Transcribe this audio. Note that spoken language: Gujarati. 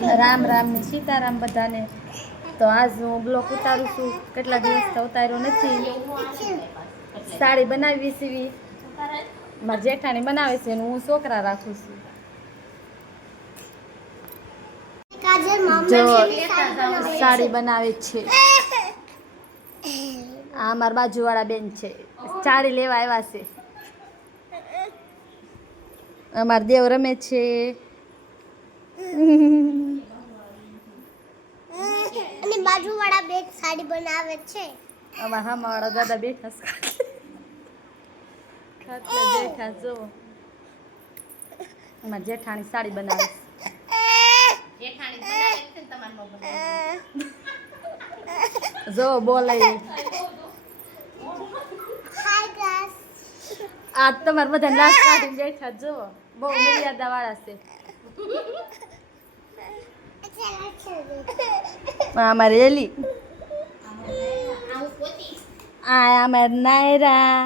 રામ રામ ને સીતારામ બધાને. તો આજ હું બ્લોક ઉતારું છું. કેટલા દિવસથી ઉતાર્યો નથી. સાડી બનાવી સીવી મારા જેઠાણી બનાવે છે ને હું છોકરા રાખું છું. જો સાડી બનાવે છે. આ મારા બાજુવાળા બેન છે, સાડી લેવા આવ્યા છે. અમારા દેવ રમે છે. અને બાજુવાળા બેન સાડી બનાવે છે. અમારા હામાવાળા દાદા બેઠા છે. ખાટલે બેઠા જો. અમારા જેઠાણી સાડી બનાવે છે. જેઠાણી બનાવે છે તમાર નો બનાવે જો બોલે. Hi guys. આ તમારે બધા લાશ કાઢીને બેઠા જો. બહુ મર્યાદા વાળા છે. અમારે એલી આવું પોતી આ અમારે નાયરા